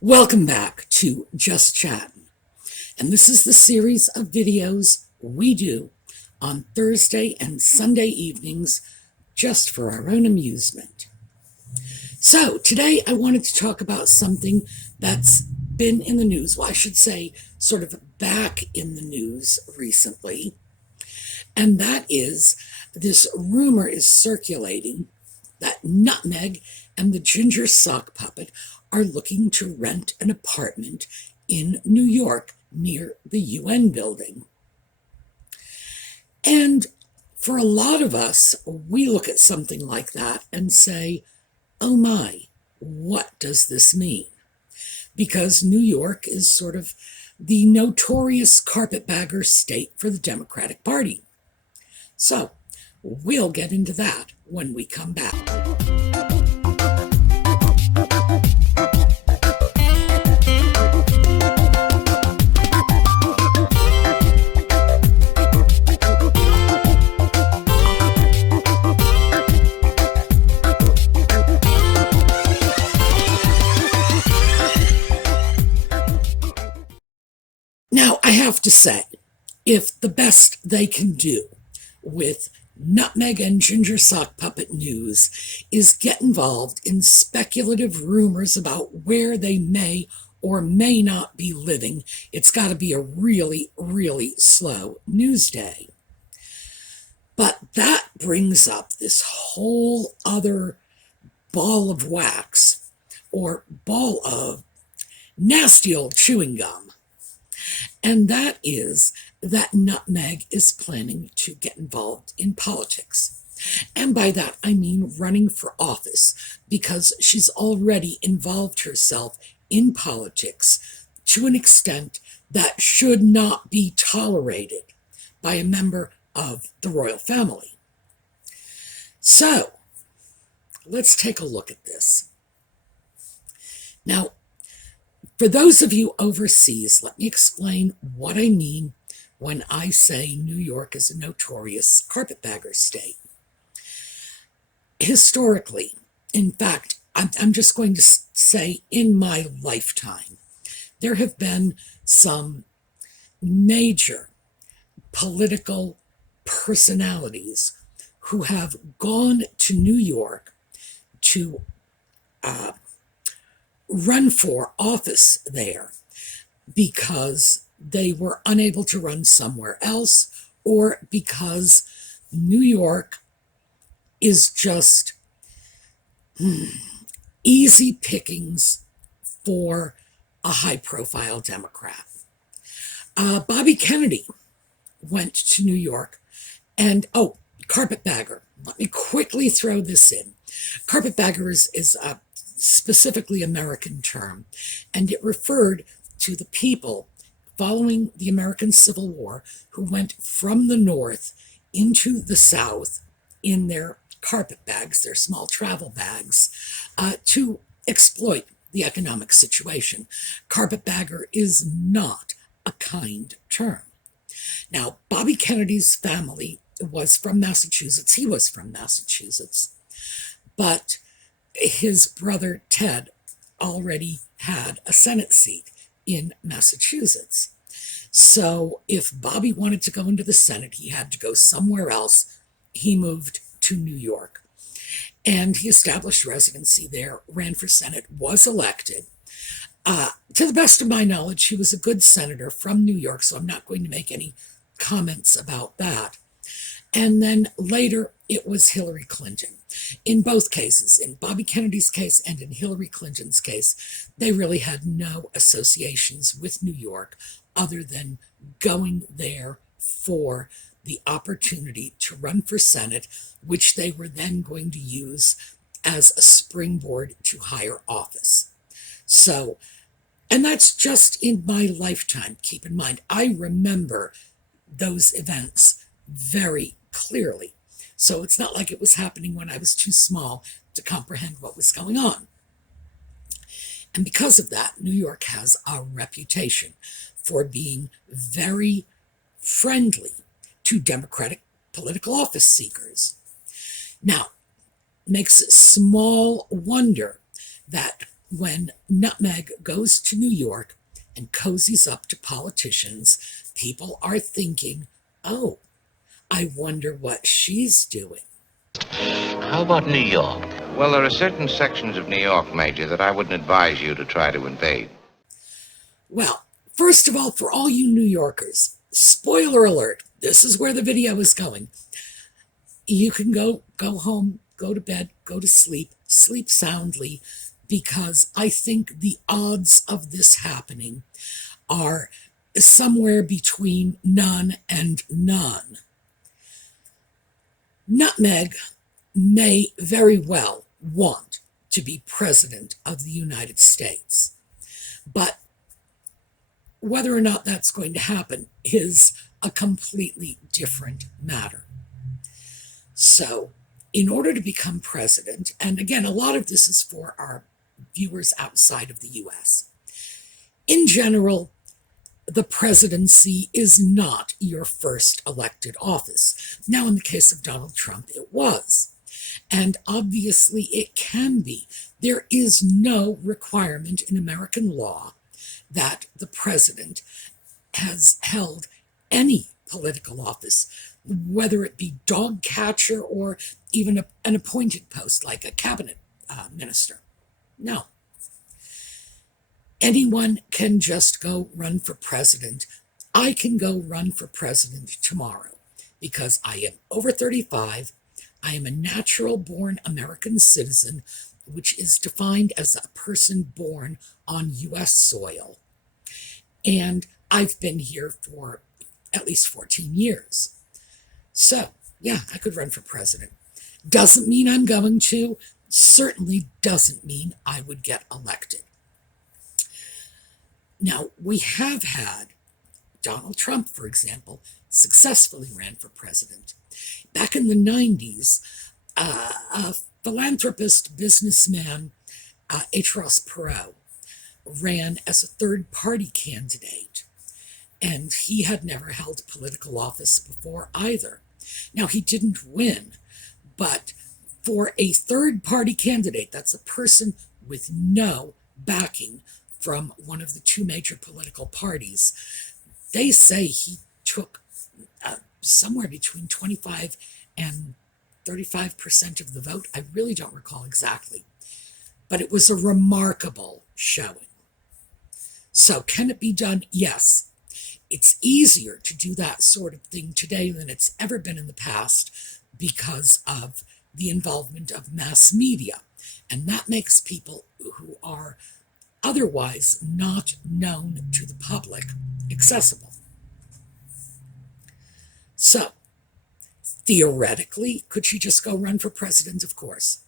Welcome back to Just Chattin, and this is the series of videos we do on Thursday and Sunday evenings just for our own amusement. So today I wanted to talk about something that's been in the news, well, I should say sort of back in the news recently, and that is this rumor is circulating that Nutmeg and the Ginger Sock Puppet are looking to rent an apartment in New York near the UN building. And for a lot of us, we look at something like that and say, oh my, what does this mean? Because New York is sort of the notorious carpetbagger state for the Democratic Party. So we'll get into that when we come back. Now, I have to say, if the best they can do with Nutmeg and Ginger Sock Puppet news is get involved in speculative rumors about where they may or may not be living, it's got to be a really, really slow news day. But that brings up this whole other ball of wax, or ball of nasty old chewing gum. And that is that Nutmeg is planning to get involved in politics. And by that, I mean running for office, because she's already involved herself in politics to an extent that should not be tolerated by a member of the royal family. So, let's take a look at this. Now, for those of you overseas, let me explain what I mean when I say New York is a notorious carpetbagger state. Historically, in fact, I'm just going to say in my lifetime, there have been some major political personalities who have gone to New York to run for office there because they were unable to run somewhere else, or because New York is just easy pickings for a high-profile Democrat. Bobby Kennedy went to New York, and carpetbagger. Let me quickly throw this in. Carpetbagger is a specifically American term, and it referred to the people following the American Civil War who went from the North into the South in their carpet bags, their small travel bags, to exploit the economic situation. Carpetbagger is not a kind term. Now, Bobby Kennedy's family was from Massachusetts. He was from Massachusetts, but his brother Ted already had a Senate seat in Massachusetts. So if Bobby wanted to go into the Senate, he had to go somewhere else. He moved to New York, and he established residency there, ran for Senate, was elected. To the best of my knowledge, he was a good senator from New York, so I'm not going to make any comments about that. And then later, it was Hillary Clinton. In both cases, in Bobby Kennedy's case and in Hillary Clinton's case, they really had no associations with New York other than going there for the opportunity to run for Senate, which they were then going to use as a springboard to higher office. So, and that's just in my lifetime. Keep in mind, I remember those events very clearly. So it's not like it was happening when I was too small to comprehend what was going on. And because of that, New York has a reputation for being very friendly to Democratic political office seekers. Now, makes small wonder that when Nutmeg goes to New York and cozies up to politicians, people are thinking, oh, I wonder what she's doing. How about New York? Well, there are certain sections of New York, Major, that I wouldn't advise you to try to invade. Well, first of all, for all you New Yorkers, spoiler alert, this is where the video is going. You can go home, go to bed, go to sleep soundly, because I think the odds of this happening are somewhere between none and none. Nutmeg may very well want to be president of the United States, but whether or not that's going to happen is a completely different matter. So, in order to become president, and again, a lot of this is for our viewers outside of the US, in general, the presidency is not your first elected office. Now, in the case of Donald Trump, it was. And obviously, it can be. There is no requirement in American law that the president has held any political office, whether it be dog catcher or even an appointed post like a cabinet minister. No. Anyone can just go run for president. I can go run for president tomorrow because I am over 35. I am a natural-born American citizen, which is defined as a person born on U.S. soil. And I've been here for at least 14 years. So, yeah, I could run for president. Doesn't mean I'm going to. Certainly doesn't mean I would get elected. Now, we have had Donald Trump, for example, successfully ran for president. Back in the 90s, a philanthropist businessman, H. Ross Perot, ran as a third-party candidate, and he had never held political office before either. Now, he didn't win, but for a third-party candidate, that's a person with no backing from one of the two major political parties, they say he took somewhere between 25 and 35% of the vote. I really don't recall exactly, but it was a remarkable showing. So can it be done? Yes. It's easier to do that sort of thing today than it's ever been in the past because of the involvement of mass media. And that makes people who are otherwise not known to the public accessible. So, theoretically, could she just go run for president? Of course.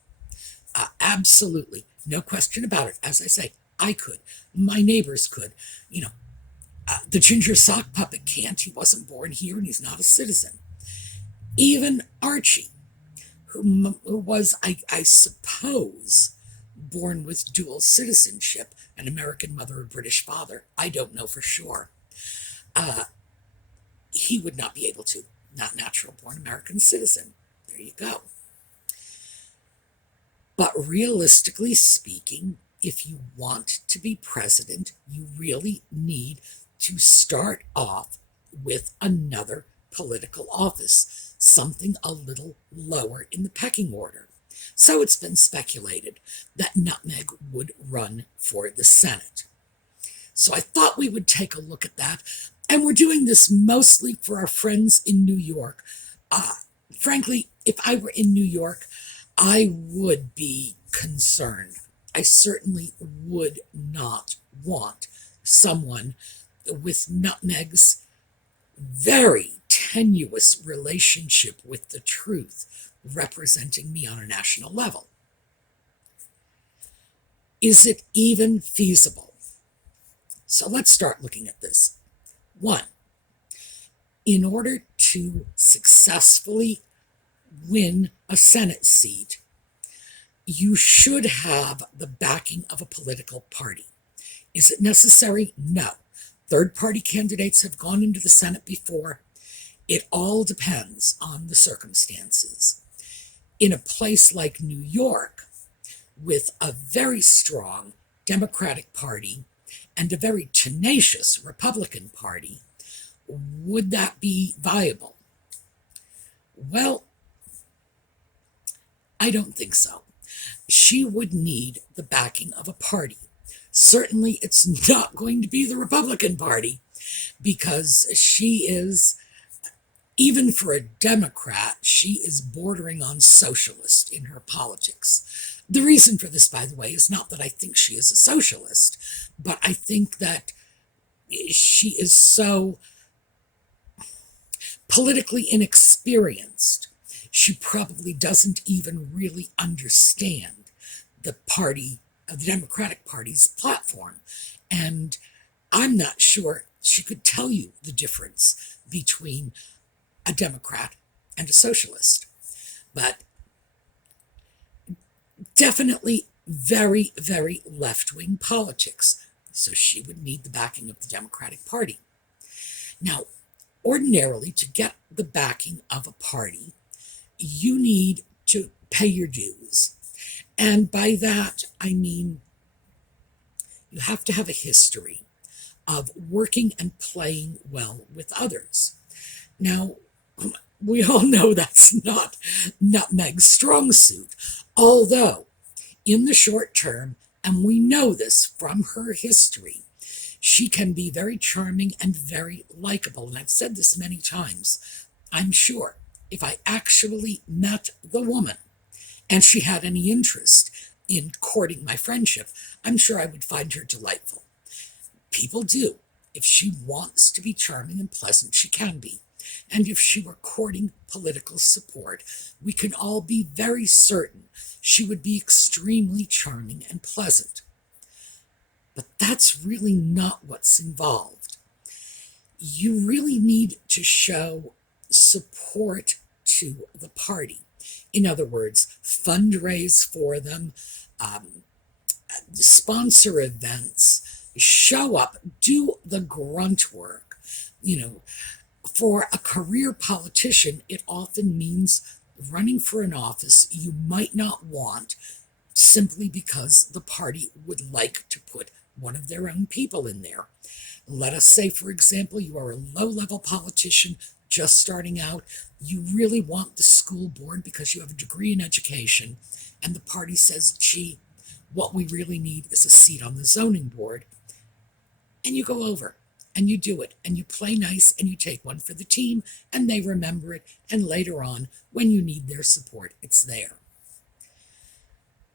Absolutely. No question about it. As I say, I could. My neighbors could. The ginger sock puppet can't. He wasn't born here and he's not a citizen. Even Archie, who was, I suppose, born with dual citizenship, an American mother, a British father, I don't know for sure, he would not be able to. Not natural-born American citizen. There you go. But realistically speaking, if you want to be president, you really need to start off with another political office, something a little lower in the pecking order. So it's been speculated that Nutmeg would run for the Senate. So I thought we would take a look at that. And we're doing this mostly for our friends in New York. Frankly, if I were in New York, I would be concerned. I certainly would not want someone with Nutmeg's very tenuous relationship with the truth representing me on a national level. Is it even feasible? So let's start looking at this. 1, in order to successfully win a Senate seat, you should have the backing of a political party. Is it necessary? No. Third-party candidates have gone into the Senate before. It all depends on the circumstances. In a place like New York, with a very strong Democratic Party and a very tenacious Republican Party, would that be viable? Well, I don't think so. She would need the backing of a party. Certainly, it's not going to be the Republican Party, because she is, even for a Democrat, she is bordering on socialist in her politics. The reason for this, by the way, is not that I think she is a socialist, but I think that she is so politically inexperienced. She probably doesn't even really understand the Democratic Party's platform. And I'm not sure she could tell you the difference between a Democrat and a socialist. But definitely very, very left-wing politics. So she would need the backing of the Democratic Party. Now, ordinarily, to get the backing of a party, you need to pay your dues. And by that, I mean you have to have a history of working and playing well with others. Now, we all know that's not Nutmeg's strong suit, although in the short term, and we know this from her history, she can be very charming and very likable. And I've said this many times. I'm sure if I actually met the woman and she had any interest in courting my friendship, I'm sure I would find her delightful. People do. If she wants to be charming and pleasant, she can be. And if she were courting political support, we can all be very certain she would be extremely charming and pleasant. But that's really not what's involved. You really need to show support to the party. In other words, fundraise for them, sponsor events, show up, do the grunt work. For a career politician, it often means running for an office you might not want simply because the party would like to put one of their own people in there. Let us say, for example, you are a low-level politician just starting out. You really want the school board because you have a degree in education, and the party says, gee, what we really need is a seat on the zoning board. And you go over and you do it, and you play nice, and you take one for the team, and they remember it, and later on, when you need their support, it's there.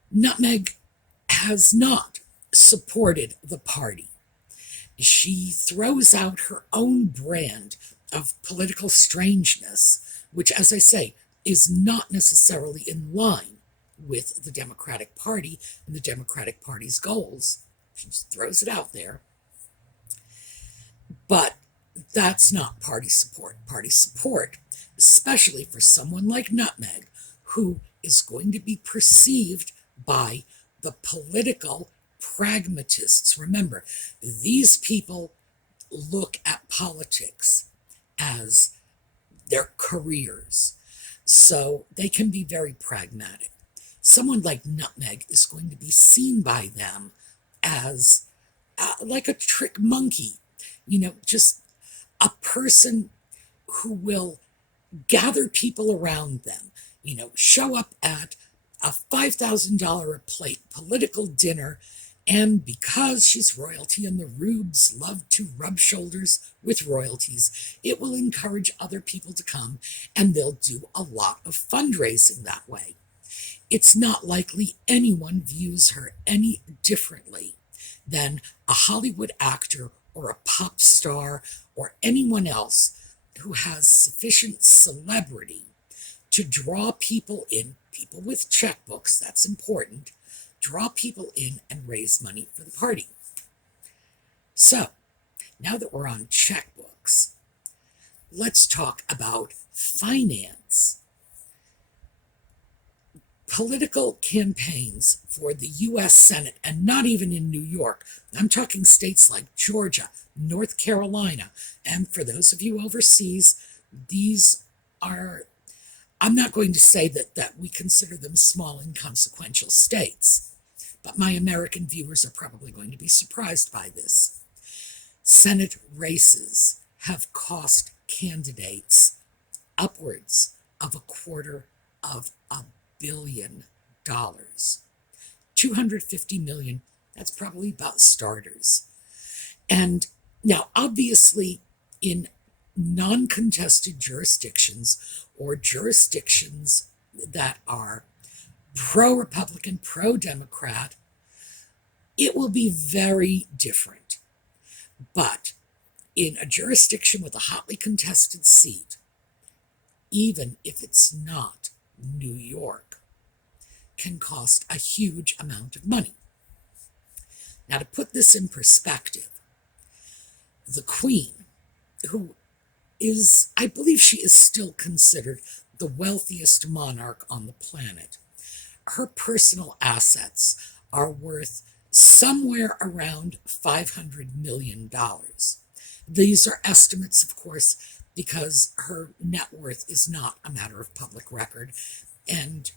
Nutmeg has not supported the party. She throws out her own brand of political strangeness, which, as I say, is not necessarily in line with the Democratic Party and the Democratic Party's goals. She just throws it out there. But that's not party support. Party support, especially for someone like Nutmeg, who is going to be perceived by the political pragmatists. Remember, these people look at politics as their careers, so they can be very pragmatic. Someone like Nutmeg is going to be seen by them as like a trick monkey, just a person who will gather people around them, show up at a $5,000 a plate political dinner, and because she's royalty and the rubes love to rub shoulders with royalties, it will encourage other people to come, and they'll do a lot of fundraising that way. It's not likely anyone views her any differently than a Hollywood actor or a pop star or anyone else who has sufficient celebrity to draw people in, people with checkbooks, that's important, draw people in and raise money for the party. So, now that we're on checkbooks, let's talk about finance. Political campaigns for the U.S. Senate, and not even in New York. I'm talking states like Georgia, North Carolina, and for those of you overseas, these are, I'm not going to say that we consider them small, inconsequential states, but my American viewers are probably going to be surprised by this. Senate races have cost candidates upwards of $250 million. 250 million, that's probably about starters. And now, obviously, in non-contested jurisdictions or jurisdictions that are pro-Republican, pro-Democrat, it will be very different. But in a jurisdiction with a hotly contested seat, even if it's not New York, can cost a huge amount of money. Now, to put this in perspective, the Queen, who is, I believe she is still considered the wealthiest monarch on the planet, her personal assets are worth somewhere around $500 million. These are estimates, of course, because her net worth is not a matter of public record, and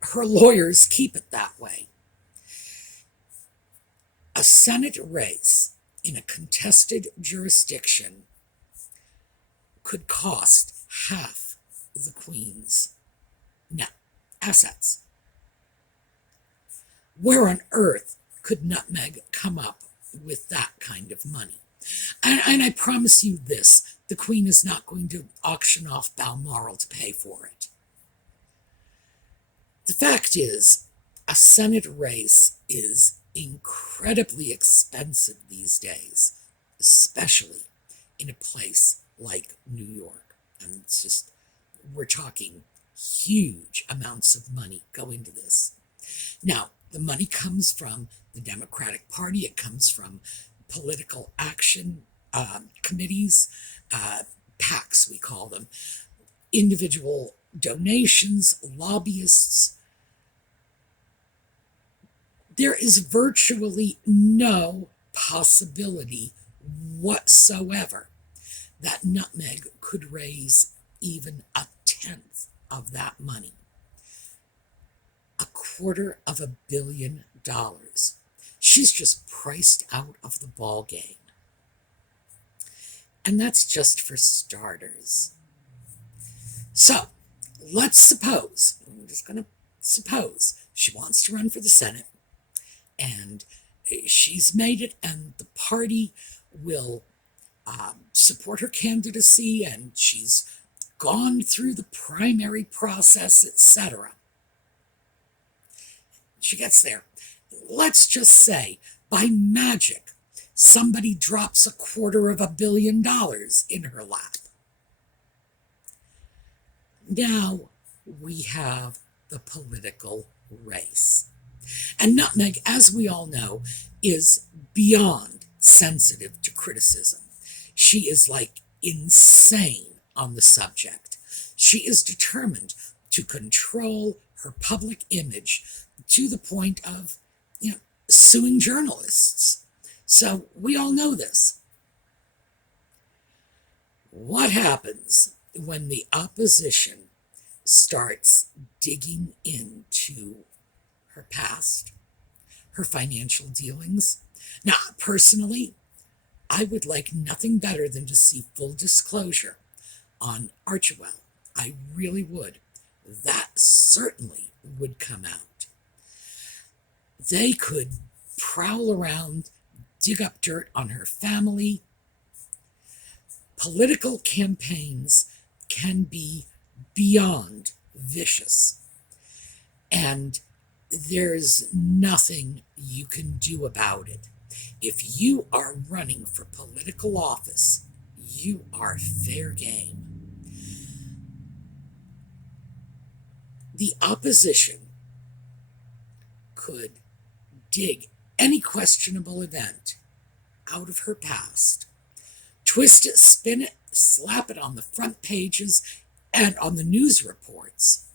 her lawyers keep it that way. A Senate race in a contested jurisdiction could cost half the Queen's net assets. Where on earth could Nutmeg come up with that kind of money? And I promise you this, the Queen is not going to auction off Balmoral to pay for it. The fact is, a Senate race is incredibly expensive these days, especially in a place like New York. And it's just, we're talking huge amounts of money go into this. Now, the money comes from the Democratic Party. It comes from political action committees, PACs we call them, individual donations, lobbyists. There is virtually no possibility whatsoever that Nutmeg could raise even a tenth of that money. $250 million. She's just priced out of the ball game. And that's just for starters. So, let's suppose, I'm just going to suppose, she wants to run for the Senate, and she's made it, and the party will support her candidacy, and she's gone through the primary process, etc. She gets there. Let's just say, by magic, somebody drops $250 million in her lap. Now we have the political race. And Nutmeg, as we all know, is beyond sensitive to criticism. She is like insane on the subject. She is determined to control her public image to the point of, suing journalists. So we all know this. What happens when the opposition starts digging into her past, her financial dealings? Now, personally, I would like nothing better than to see full disclosure on Archewell. I really would. That certainly would come out. They could prowl around, dig up dirt on her family. Political campaigns can be beyond vicious, and there's nothing you can do about it. If you are running for political office, you are fair game. The opposition could dig any questionable event out of her past, twist it, spin it, slap it on the front pages and on the news reports,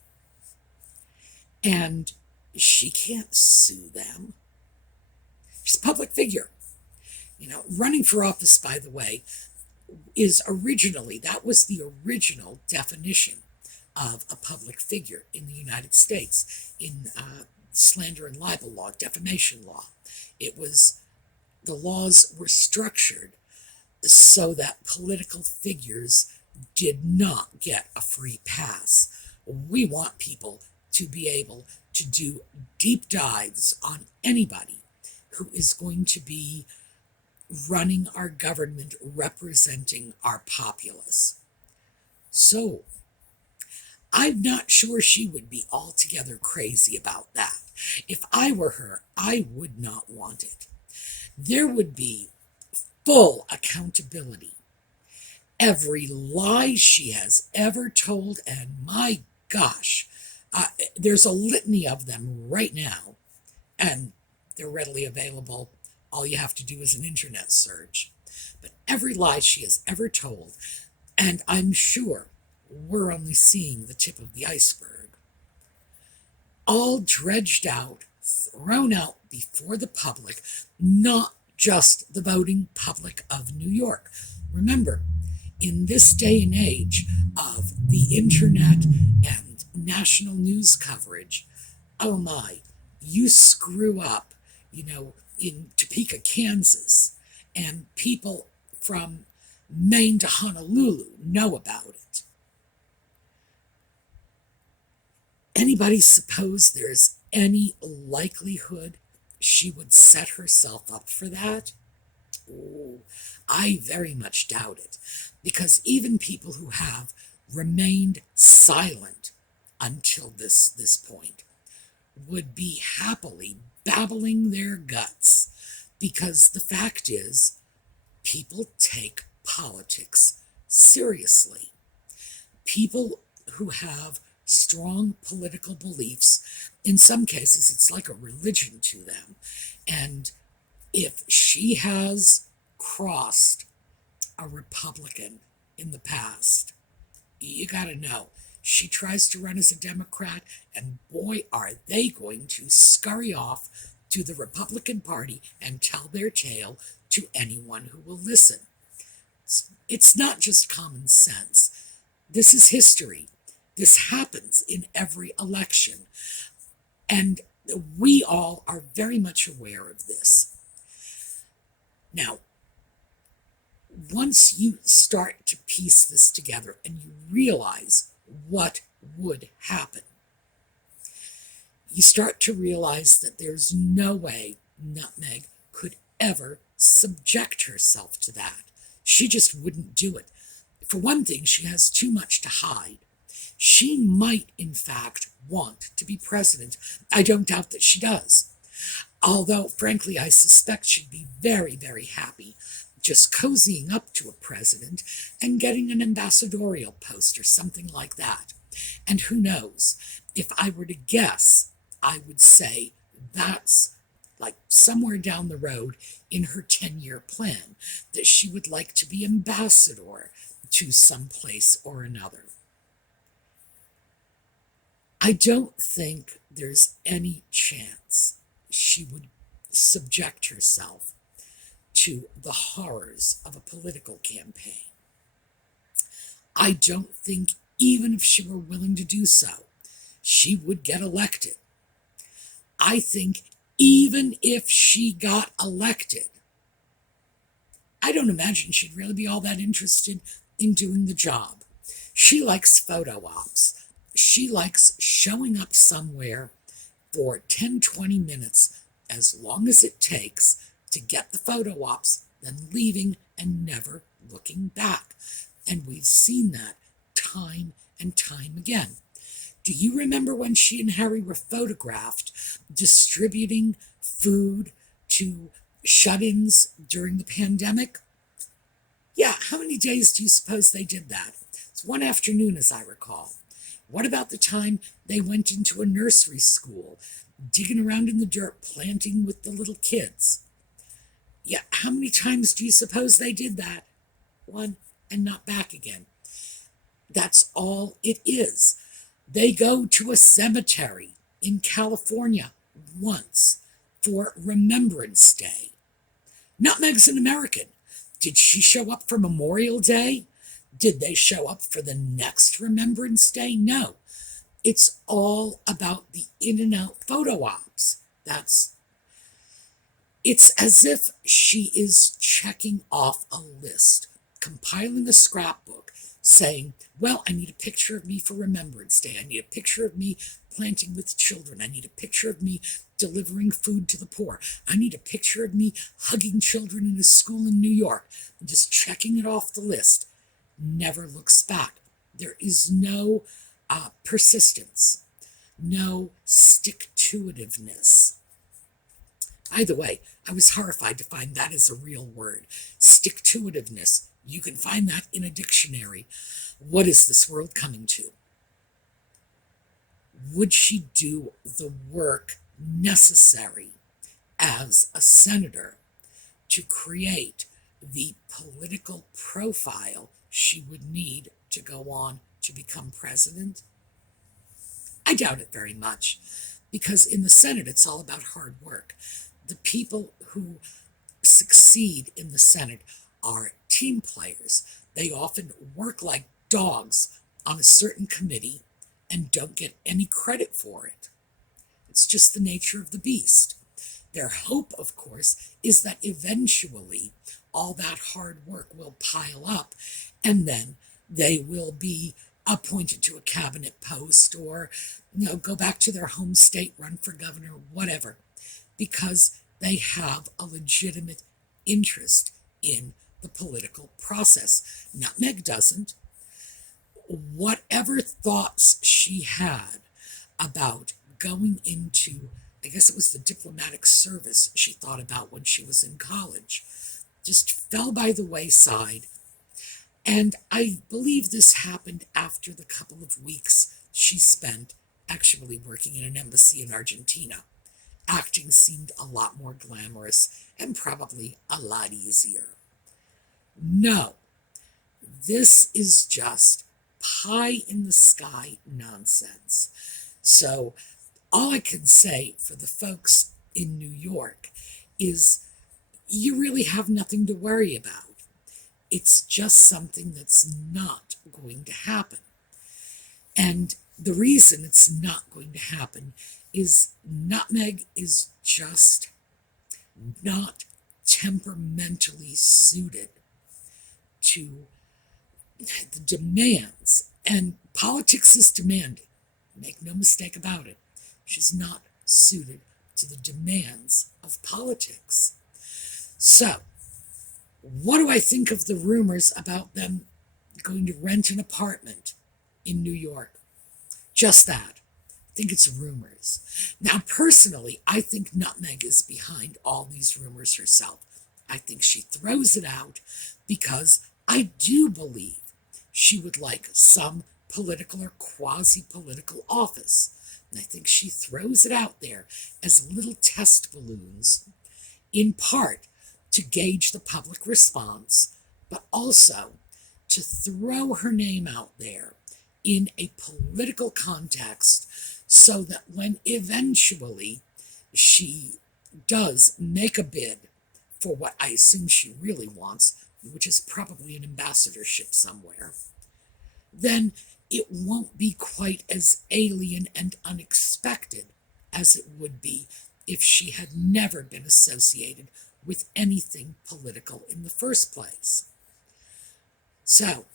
and she can't sue them. She's a public figure. Running for office, by the way, that was the original definition of a public figure in the United States in slander and libel law, defamation law. The laws were structured so that political figures did not get a free pass. We want people to be able to do deep dives on anybody who is going to be running our government, representing our populace. So, I'm not sure she would be altogether crazy about that. If I were her, I would not want it. There would be full accountability. Every lie she has ever told, and my gosh, there's a litany of them right now, and they're readily available. All you have to do is an internet search. But every lie she has ever told, and I'm sure we're only seeing the tip of the iceberg, all dredged out, thrown out before the public, not just the voting public of New York. Remember, in this day and age of the internet and national news coverage, oh my, you screw up, in Topeka, Kansas, and people from Maine to Honolulu know about it. Anybody suppose there's any likelihood she would set herself up for that? Oh, I very much doubt it, because even people who have remained silent until this point would be happily babbling their guts, because the fact is, people take politics seriously. People who have strong political beliefs, in some cases it's like a religion to them, and if she has crossed a Republican in the past, you gotta know, she tries to run as a Democrat, and boy, are they going to scurry off to the Republican Party and tell their tale to anyone who will listen. It's not just common sense. This is history. This happens in every election. And we all are very much aware of this. Now, once you start to piece this together and you realize what would happen, you start to realize that there's no way Nutmeg could ever subject herself to that. She just wouldn't do it. For one thing, she has too much to hide. She might, in fact, want to be president. I don't doubt that she does. Although, frankly, I suspect she'd be very, very happy just cozying up to a president and getting an ambassadorial post or something like that. And who knows, if I were to guess, I would say that's like somewhere down the road in her 10-year plan, that she would like to be ambassador to some place or another. I don't think there's any chance she would subject herself to the horrors of a political campaign. I don't think even if she were willing to do so, she would get elected. I think even if she got elected, I don't imagine she'd really be all that interested in doing the job. She likes photo ops. She likes showing up somewhere for 10, 20 minutes, as long as it takes to get the photo ops, then leaving and never looking back. And we've seen that time and time again. Do you remember when she and Harry were photographed distributing food to shut-ins during the pandemic? Yeah, how many days do you suppose they did that? It's one afternoon, as I recall. What about the time they went into a nursery school, digging around in the dirt, planting with the little kids? Yeah, how many times do you suppose they did that? One, and not back again. That's all it is. They go to a cemetery in California once for Remembrance Day. Nutmeg's an American. Did she show up for Memorial Day? Did they show up for the next Remembrance Day? No. It's all about the in and out photo ops. It's as if she is checking off a list, compiling a scrapbook, saying, well, I need a picture of me for Remembrance Day. I need a picture of me planting with children. I need a picture of me delivering food to the poor. I need a picture of me hugging children in a school in New York. And just checking it off the list. Never looks back. There is no persistence, no stick-to-itiveness. By the way, I was horrified to find that is a real word. Stick-to-itiveness. You can find that in a dictionary. What is this world coming to? Would she do the work necessary as a senator to create the political profile she would need to go on to become president? I doubt it very much, because in the Senate it's all about hard work. The people who succeed in the Senate are team players. They often work like dogs on a certain committee and don't get any credit for it. It's just the nature of the beast. Their hope, of course, is that eventually all that hard work will pile up and then they will be appointed to a cabinet post or go back to their home state, run for governor, whatever, because they have a legitimate interest in the political process. Meg doesn't. Whatever thoughts she had about going into, I guess it was the diplomatic service she thought about when she was in college, just fell by the wayside. And I believe this happened after the couple of weeks she spent actually working in an embassy in Argentina. Acting seemed a lot more glamorous and probably a lot easier. No, this is just pie in the sky nonsense. So all I can say for the folks in New York is you really have nothing to worry about. It's just something that's not going to happen. And the reason it's not going to happen is Nutmeg is just not temperamentally suited to the demands. And politics is demanding. Make no mistake about it. She's not suited to the demands of politics. So, what do I think of the rumors about them going to rent an apartment in New York? Just that. I think it's rumors. Now, personally, I think Nutmeg is behind all these rumors herself. I think she throws it out because I do believe she would like some political or quasi-political office. And I think she throws it out there as little test balloons, in part to gauge the public response, but also to throw her name out there in a political context so that when eventually she does make a bid for what I assume she really wants, which is probably an ambassadorship somewhere, then it won't be quite as alien and unexpected as it would be if she had never been associated with anything political in the first place. So,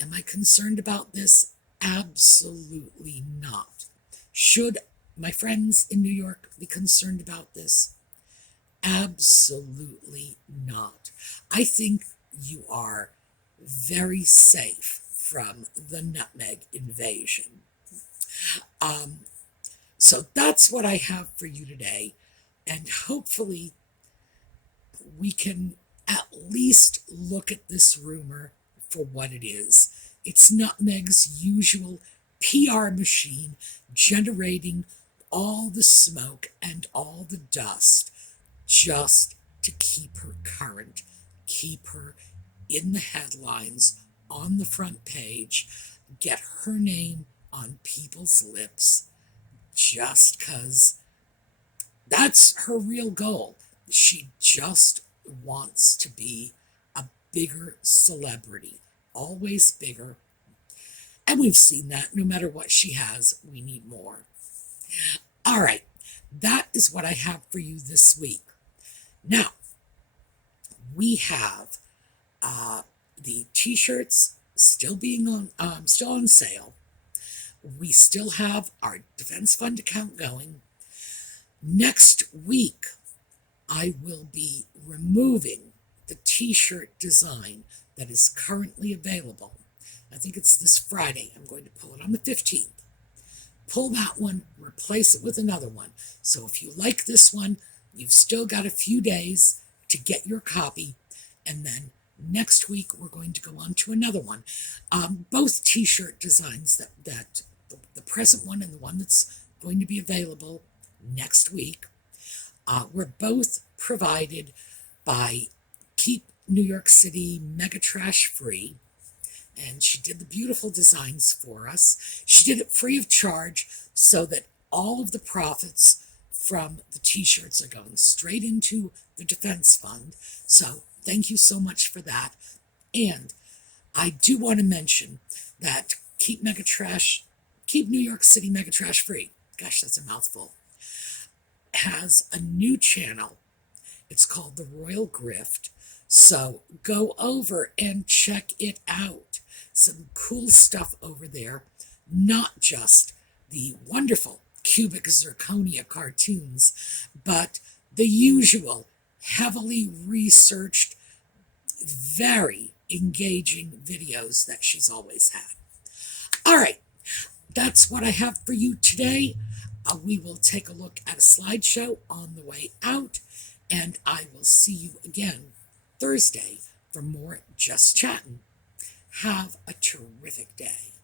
am I concerned about this? Absolutely not. Should my friends in New York be concerned about this? Absolutely not. I think you are very safe from the Nutmeg invasion. So that's what I have for you today, and hopefully we can at least look at this rumor for what it is. It's Nutmeg's usual PR machine generating all the smoke and all the dust just to keep her current, keep her in the headlines, on the front page, get her name on people's lips, just because that's her real goal. She just wants to be a bigger celebrity, always bigger. And we've seen that no matter what she has, we need more. All right, that is what I have for you this week. Now, we have the t-shirts still on sale. We still have our Defense Fund account going. Next week, I will be removing the t-shirt design that is currently available. I think it's this Friday. I'm going to pull it on the 15th. Pull that one, replace it with another one. So if you like this one, you've still got a few days to get your copy, and then next week we're going to go on to another one. Both t-shirt designs, that the present one and the one that's going to be available next week, were both provided by Keep New York City Mega Trash Free. And she did the beautiful designs for us. She did it free of charge so that all of the profits from the t-shirts are going straight into the Defense Fund. So thank you so much for that. And I do want to mention that Keep New York City Mega Trash Free, gosh, that's a mouthful, has a new channel. It's called The Royal Grift. So go over and check it out. Some cool stuff over there, not just the wonderful cubic zirconia cartoons, but the usual heavily researched, very engaging videos that she's always had. All right, that's what I have for you today. We will take a look at a slideshow on the way out, and I will see you again Thursday for more Just Chattin'. Have a terrific day.